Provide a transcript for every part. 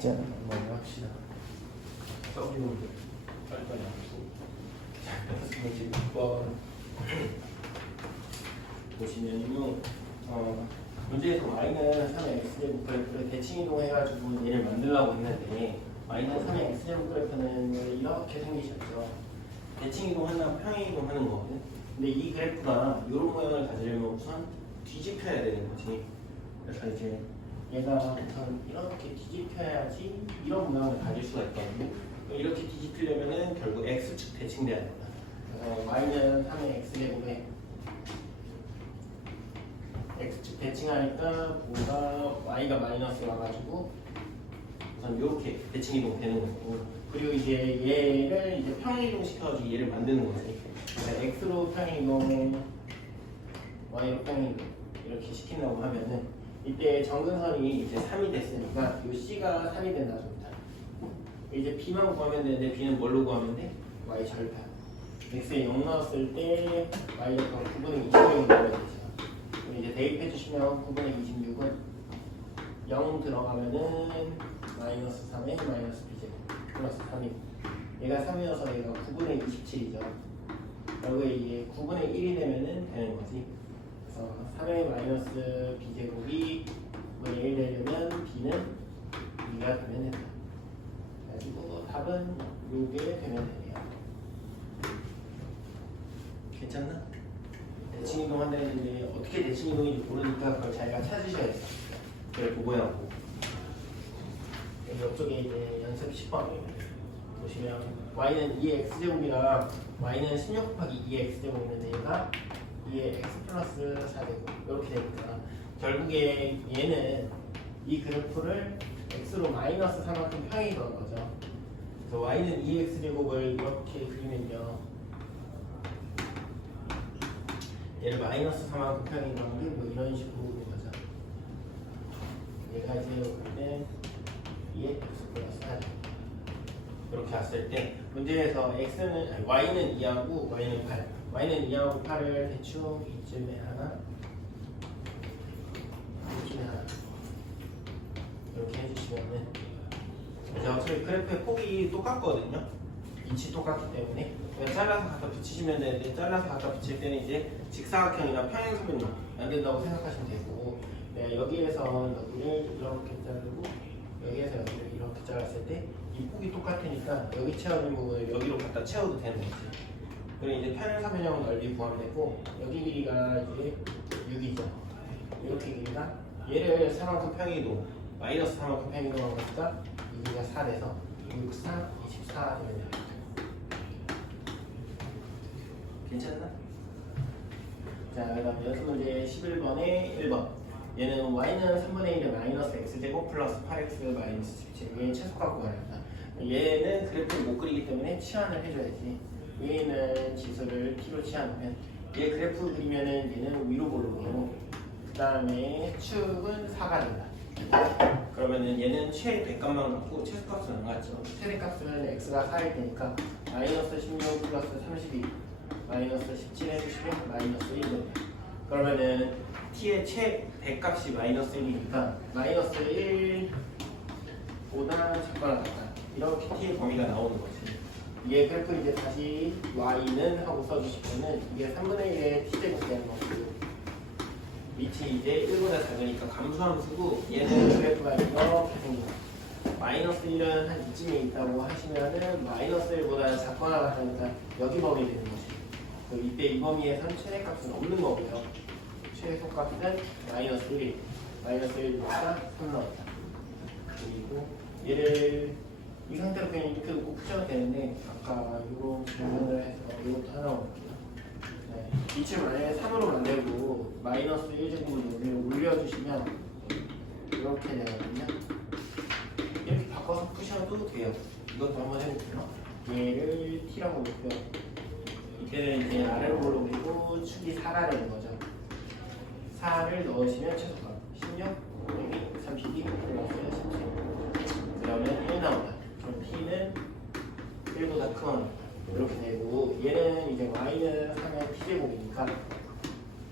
자, 한번 합시다. 빨리빨리 하고 6번 보시면요 문제에서 y는 3의 x제곱 그래프를 대칭이동 해가지고 얘를 만들려고 했는데 y는 3의 x제곱 그래프는 이렇게 생기셨죠. 대칭이동 하나 평행이동 하는 거거든. 근데 이 그래프가 이런 모양을 가지려면 우선 뒤집혀야 되는 거지. 그래서 이제 얘가 우선 이렇게 뒤집혀야지 이런 모양을 가질 수가 있거든요. 이렇게 뒤집히려면은 결국 x축 대칭돼야 된다. 그래서 y는 3의 x제곱에 x축 대칭하니까 뭐가 y가 마이너스 와가지고 우선 이렇게 대칭 이동 되는 거고, 그리고 이제 얘를 이제 평행 이동 시켜가지고 얘를 만드는 거지. 그러니까 x로 평행 이동, y로 평행 이동 이렇게 시킨다고 하면은 이때 정근선이 이제 3이 됐으니까 이 c가 3이 된다 좋다. 이제 b만 구하면 되는데 b는 뭘로 구하면 돼? y 절편. x에 0 넣었을 때 y가 9분의 26이 나와야 되죠. 이제 대입해 주시면 9분의 26은 0 들어가면은 마이너스 3에 마이너스 b제곱 플러스 3이 얘가 3이어서 얘가 9분의 27이죠. 그리고 이게 9분의 1이 되면은 되는 거지. 그래서 3의 마이너스 b제곱이 9분의 1 되려면 b는 2가 되면 된다. 그래가지고 답은 요게 되면 되네요. 괜찮나? 대칭이동 한다 했는데 어떻게 대칭이동인지 모르니까 그걸 자기가 찾으셔야 돼요. 그걸 보고야 하고. 이쪽에 이제 연습 10번 보시면 y는 2의 x제곱이랑 y는 16 곱하기 2의 x제곱 있는데 얘가 2의 x 플러스 4제곱 이렇게 되니까 결국에 얘는 이 그래프를 x로 마이너스 4만큼 평행이 도는 거죠. 그래서 y는 2의 x제곱을 이렇게 그리면요, 얘를 마이너스 3만큼 평행이 도는 게 뭐 이런 식으로 되는 거죠. 얘가 이제 그때 2의 x 플러스 4 이렇게 왔을 때 문제에서 x는 아니, y는 2하고 y는 8, y는 2하고 8을 대충 이쯤에 하나, 이쯤에 하나 이렇게 해주시면은 이제 어차피 그래프의 폭이 똑같거든요. 위치 똑같기 때문에 그냥 잘라서 갖다 붙이시면 되는데, 잘라서 갖다 붙일 때는 이제 직사각형이나 평행선을 만든다고 생각하시면 되고, 네, 여기에서 여기를 이렇게 자르고 여기에서 여기를 이렇게 잘랐을 때 이 폭이 똑같으니까 여기 채워진 부분을 여기로 갖다 채워도 되는 거지. 그리고 이제 평행사변형 넓이 구하면 되고, 여기 길이가 이제 6이죠. 이렇게 길이가 얘를 4만큼 평행이동 마이너스 4만큼 평행이동한 거니까 이 길이가 4 돼서 6, 4, 24 되면 됩니다. 괜찮나? 자, 그 다음 연습 문제 11번에 1번. 얘는 y는 3분의 1의 마이너스 x제곱 플러스 8x 마이너스 17. 얘는 최소값 구하랍니다. 얘는 그래프를 못 그리기 때문에 치환을 해줘야지. 얘는 지수를 t로 치환하면 얘 그래프 그리면은 얘는 위로 볼록이고, 그 다음에 축은 4가 된다. 그러면은 얘는 최대값만 갖고 최소값은 안 같죠. 최대값은 x가 4일 테니까 마이너스 16 플러스 32 마이너스 17 해주시면 마이너스 1 됩니다. 그러면은 t의 최대값이 마이너스 1이니까 마이너스 1보다 작거나 같다. 이렇게 t의 범위가 나오는 거지. 이게 그래프 이제 다시 y는 하고 써주시면은 이게 3분의 1의 t제곱 되는 거고, 밑이 이제 1보다 작으니까 감소함수고, 얘는 그래프가 이렇게 생깁니다. 마이너스 1은 한 이쯤에 있다고 하시면은 마이너스 1보다 작거나 같으니까 여기 범위 되는 거지. 이때 이 범위에선 최대값은 없는 거고요. 최소값은 마이너스 1, 마이너스 1보다 3 나온다. 그리고 얘를 이 상태로 그냥 이렇게 놓고 푸셔도 되는데, 아까 이런 질문을 해서 이것도 하나 올게요. 네. 이치를 만약에 3으로 만들고 마이너스 1제곱을 올려주시면 이렇게 되거든요. 이렇게 바꿔서 푸셔도 돼요. 이것도 한번 해볼게요. 얘를 t라고 놓고요. 이때는 이제 아래로 올라오고 축이 4가 되는 거죠. 4를 넣으시면 최소값 16, 32 플러스 17. 그러면 1 나온다. 그럼 t는 1보다 큰 이렇게 되고, 얘는 이제 y는 3의 t제곱이니까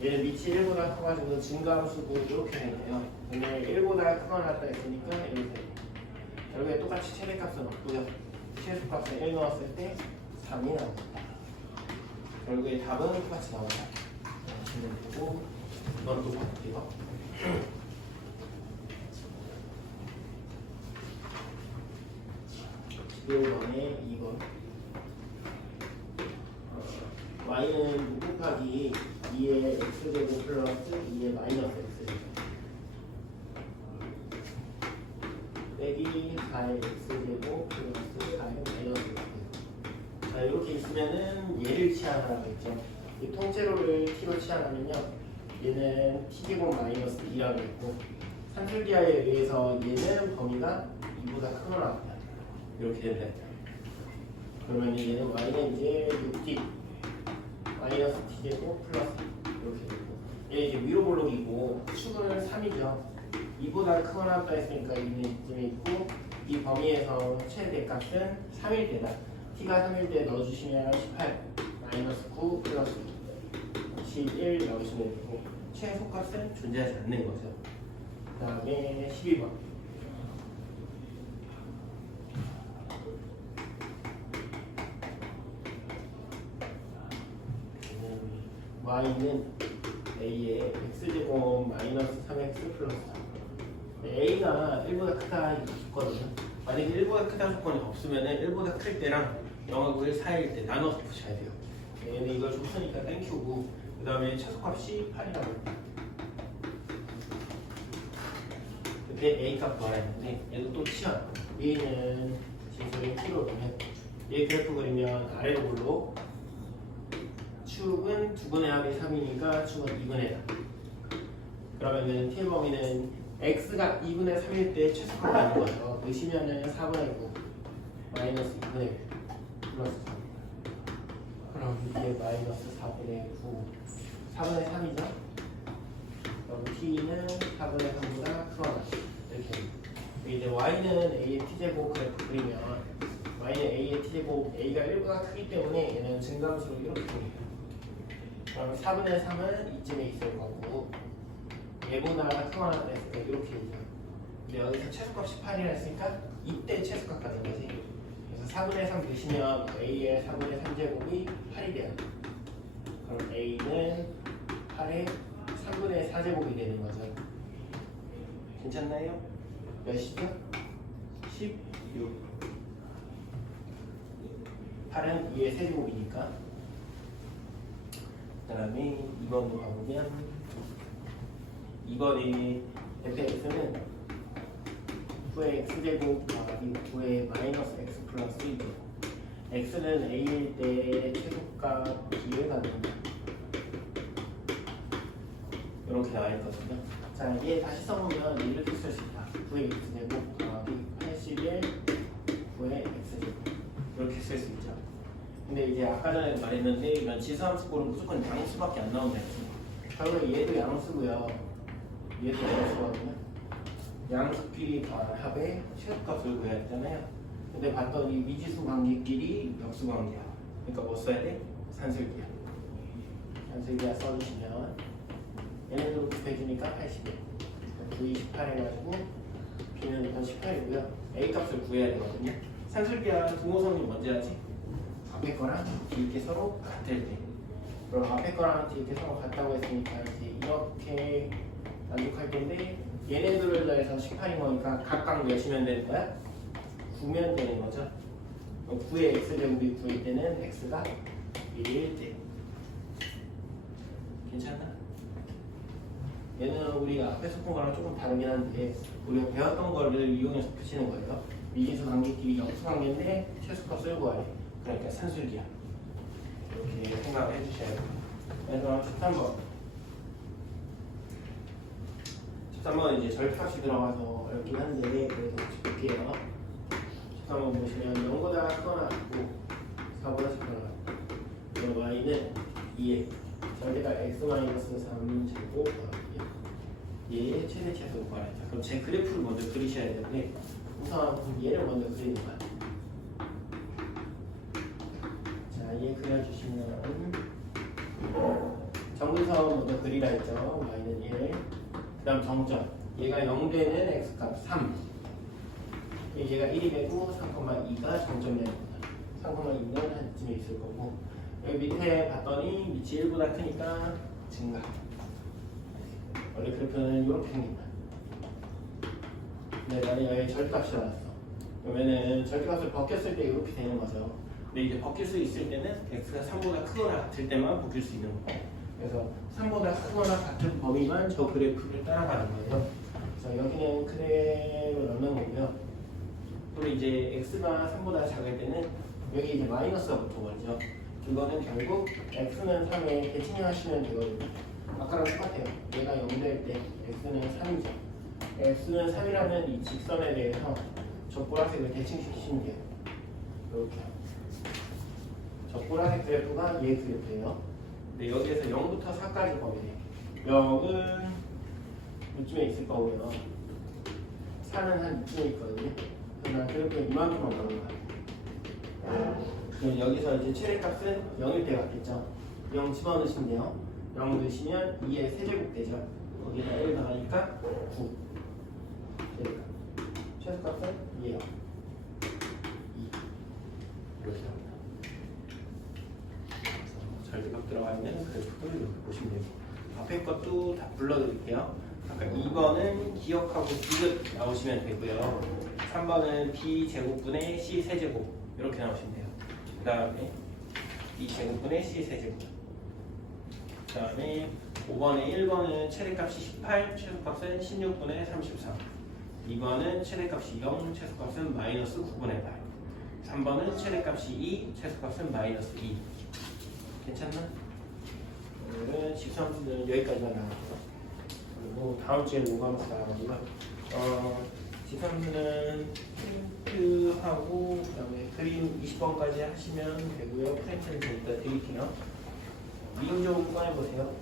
얘는 밑이 1보다 커가지고 증가함수고 이렇게 되네요. 근데 1보다 크거나 같다 했으니까 이렇게 돼요. 똑같이 최대값은 없고요. 최소값을 1 넣었을 때 3이 나옵니다. 결국에 답은 똑같이 나온다. 하시면 되고 이건 또 볼게요. 11번에 2번 y는 6 곱하기 2의 x제곱 플러스 2의 마이너스 x제곱 빼기 4의 x제곱 플러스 4의 마이너스 x. 자, 이렇게 있으면은 얘를 치환하라고 했죠. 이 통째로를 t로 치환하면요, 얘는 t제곱 마이너스 2라고 했고, 산술기하에 의해서 얘는 범위가 2보다 크거나 이렇게 된다 했죠. 그러면 얘는 y는 이제 6t 마이너스 t제곱 플러스 이렇게 되고, 얘 이제 위로 볼록이고 축은 3이죠. 2보다 크거나 같다 했으니까 2는 이쯤에 있고, 이 범위에서 최대값은 3일 때다. t가 3일 때 넣어주시면 18 마이너스 9 플러스 11 넣으시면 되고, 최소값은 존재하지 않는 거죠. 그 다음에 12번 y는 a의 x제곱 마이너스 3x 플러스 a가 1보다 크다 이렇게 줬거든요. 만약에 1보다 크다 조건이 없으면 1보다 클 때랑 0하고 1 사이일 때 나눠서 푸셔야 돼요. 얘는 이걸 줬으니까 땡큐고, 그 다음에 최소값이 8이라고 합니다. 그때 a값 구하라 했는데 얘도 또 치환. a는 진수를 t로 넣으면 얘 그래프 그리면 아래로 볼록, 축은 2분의 합이 3이니까 축은 2분의 합. 그러면은 t의 범위는 x가 2분의 3일 때 최소값이 되는 거죠. 넣으시면은 4분의 9 마이너스 2분의 1 플러스 3. 그럼 이게 마이너스 4분의 9 4분의 3이죠. 그럼 t는 4분의 3보다 크거나 이렇게. 이제 y는 a의 t제곱 그래프 그리면 y는 a의 t제곱, a가 1보다 크기 때문에 얘는 증감수로 이렇게 보여요. 그럼 4분의 3은 이쯤에 있을 거고, 얘보다 크거나 같다 했으니까 이렇게 있죠. 근데 여기서 최소값이 8이라 했으니까 이때 최소값 가는 거지. 그래서 4분의 3 넣으시면 a의 4분의 3제곱이 8이 돼요. 그럼 a는 8의 3분의 4제곱이 되는 거죠. 괜찮나요? 몇이죠? 16. 8은 2의 세제곱이니까. 그 다음에 2번으로 가보면 2번의 fx는 9의 x제곱 더하기 9의 마이너스 x 플러스 2죠. x는 a일 때 최소값 b를 갖는다. 이렇게 나와 있거든요. 자, 얘 다시 써보면 이렇게 쓸 수 있다. 9의 x제곱 더하기 81 9의 x제곱 이렇게 쓸 수 있죠. 근데 이제 아까 전에 말했는데 이런 지수함수꼴은 무조건 양수밖에 안 나온다 했습니다. 결국 얘도 양수고요, 얘도 양수거든요. 양수끼리 합의 최소값을 구해야 했잖아요. 근데 봤더니 미지수 관계끼리 역수 관계야. 그러니까 뭐 써야 돼? 산술기하. 산술기하 써주시면 얘네도 곱해주니까 81 9이 18 해가지고 b는 일단 18이고요 a 값을 구해야 되거든요. 산술기하 등호성이 뭔지 알지? 앞에 거랑 뒤에 게 서로 같을 때. 그럼 앞에 거랑 뒤에 게 서로 같다고 했으니까 이제 이렇게 만족할 건데, 얘네들을 더해서 18인 거니까 각각 몇이면 되는 거야? 9면 되는 거죠. 9의 x제곱이 9일 때는 x가 1일 때. 괜찮나? 얘는 우리가 앞에서 본 거랑 조금 다르긴 한데, 우리가 배웠던 거를 이용해서 푸시는 거예요. 미지수 관계끼리 역수 관계인데 최소값을 구하래. 그러니까 산술기하. 이렇게 생각을 해주셔야 돼요. 그래서 13번 이제 절값이 들어가서 어렵긴 한데 그래도 같이 볼게요. 13번 보시면 0보다 크거나 같고 4보다 작거나 같고, y는 2에 절대가 x-3 제곱 얘의 최대 최소 구하라. 그럼 제 그래프를 먼저 그리셔야 되는데, 우선 얘를 먼저 그리는 거야. 자, 얘 그려주시면 정근선 먼저 그리라 했죠. y는 1. 그 다음 정점. 얘가 0 되는 x값 3. 얘가 1이 되고 3,2가 정점량입니다. 3,2는 한 이쯤에 있을 거고 여기 밑에 봤더니 밑이 1보다 크니까 증가. 원래 그래프는 이렇게 생긴다. 네, 나는 여기 절대값이 나왔어. 그러면은 절대값을 벗겼을 때 이렇게 되는 거죠. 근데 이제 벗길 수 있을 때는 x가 3보다 크거나 같을 때만 벗길 수 있는 거고. 그래서 3보다 크거나 같은 범위만 저 그래프를 따라가는 거예요. 그래서 여기는 그대로 넣는 거고요. 그리고 이제 x가 3보다 작을 때는 여기 이제 마이너스가 붙어버리죠. 그거는 결국 x는 3에 대칭하시면 되거든요. 아까랑 똑같아요. 얘가 0될 때 x는 3이죠. x는 3이라는 이 직선에 대해서 저 보라색을 대칭시키시면 돼요. 이렇게. 저 보라색 그래프가 얘 그래프예요. 근데 여기에서 0부터 4까지 범위래요. 0은 이쯤에 있을 거고요. 4는 한 이쯤에 있거든요. 그러면 그래프는 이만큼만 나오는 거예요. 그럼 여기서 이제 최대값은 0일 때 같겠죠. 0 집어넣으시면 돼요. 0 넣으시면 2의 세제곱 되죠. 거기다 1을 더하니까 9. 최대값. 최소값은 2예요. 2. 이렇게 합니다. 절대값 들어가 있는 그래프를 이렇게 보시면 되고 앞에 것도 다 불러드릴게요. 아까 2번은 기억하고 디귿 나오시면 되고요. 3번은 b제곱분의 c세제곱 이렇게 나오시면 돼요. 그 다음에 b제곱분의 c세제곱. 그 다음에 5번에 1번은 최대값이 18, 최소값은 16분의 33. 2번은 최대값이 0, 최소값은 마이너스 9분의 8. 3번은 최대값이 2, 최소값은 마이너스 2. 괜찮나? 오늘은 직선수는 여기까지만 나왔고요. 그리고 다음 주에 모감수 나오고요. 직선수는 프린트하고 그다음에 그림 20번까지 하시면 되고요. 프린트는 좀 이따 드릴게요. 미음 좀 꺼내보세요.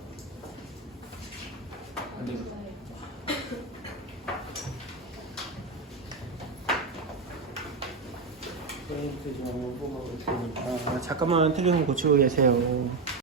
프린트 좀 한번 뽑아볼 테니까 잠깐만 틀린 거 고치고 계세요.